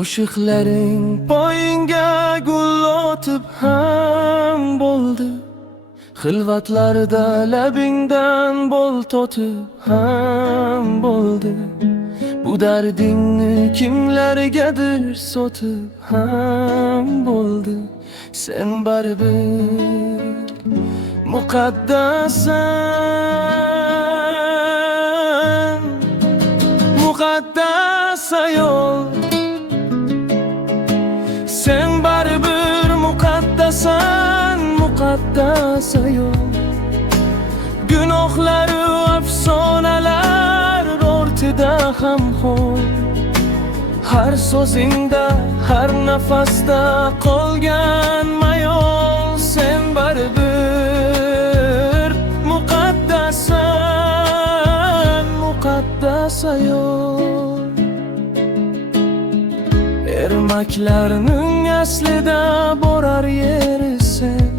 Oshiqlaring poyingga gul otib ham bo'ldi. Xilvatlarda labingdan bol totib ham bo'ldi. Bu dardingni kimlargadir sotib ham bo'ldi. Sen baribir muqaddasan, muqaddas ayol. Sen baribir muqaddasan, muqaddas ayol. Gunohlari afsonalar ortida ham ho'l. Har so'zingda, har nafasda qolgan mayol. Sen baribir muqaddasan, muqaddas ayol. Ermaklarning aslida borar yeri sen.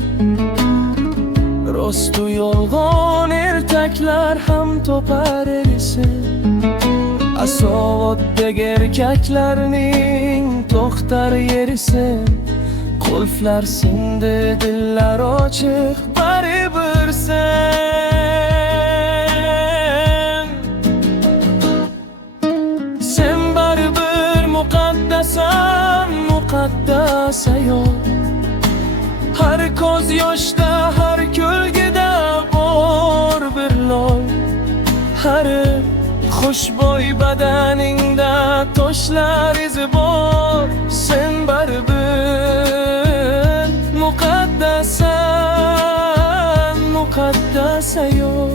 Rostu yolg'on ertaklar ham topar sen. Asovatdagi erkaklarning to'xtar yeri sen. Qulflar sindi, dillar ochiq, baribir sen. Sen baribir muqaddasan, muqaddas ayol. Har ko'z yoshda, har kulgida bor bir loy. Har xushbo'y badaningda toshlar izi bor. Sen baribir muqaddasan, muqaddas ayol.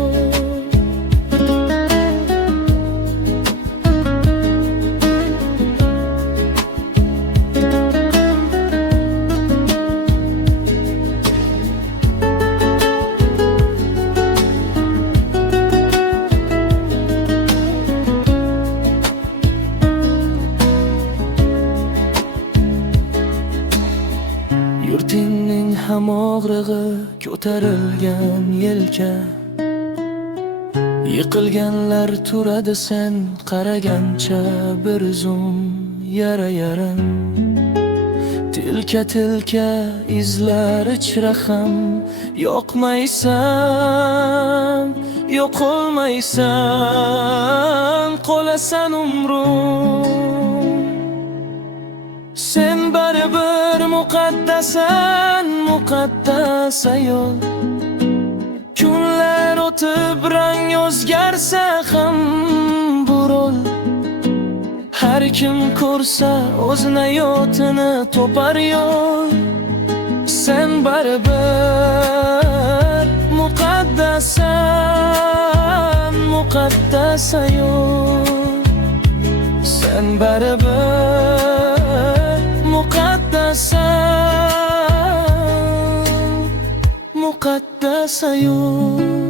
Yurtingning ham og'rig'i ko'tarilgan yelka. Yiqilganlar turadi sen qaragancha bir zum yara-yaram. Tilka-tilka izlar ichra ham yoqmaysan, yo'qolmaysan, qolasan umrim. Sen baribir muqaddasan, muqaddas ayol. Kunlar o'tib rang o'zgarsa ham bu rol. Har kim ko'rsa o'z hayotini topar yo'l. Sen baribir muqaddasan, muqaddas ayol. Sen baribir muqaddasan, muqaddas ayol.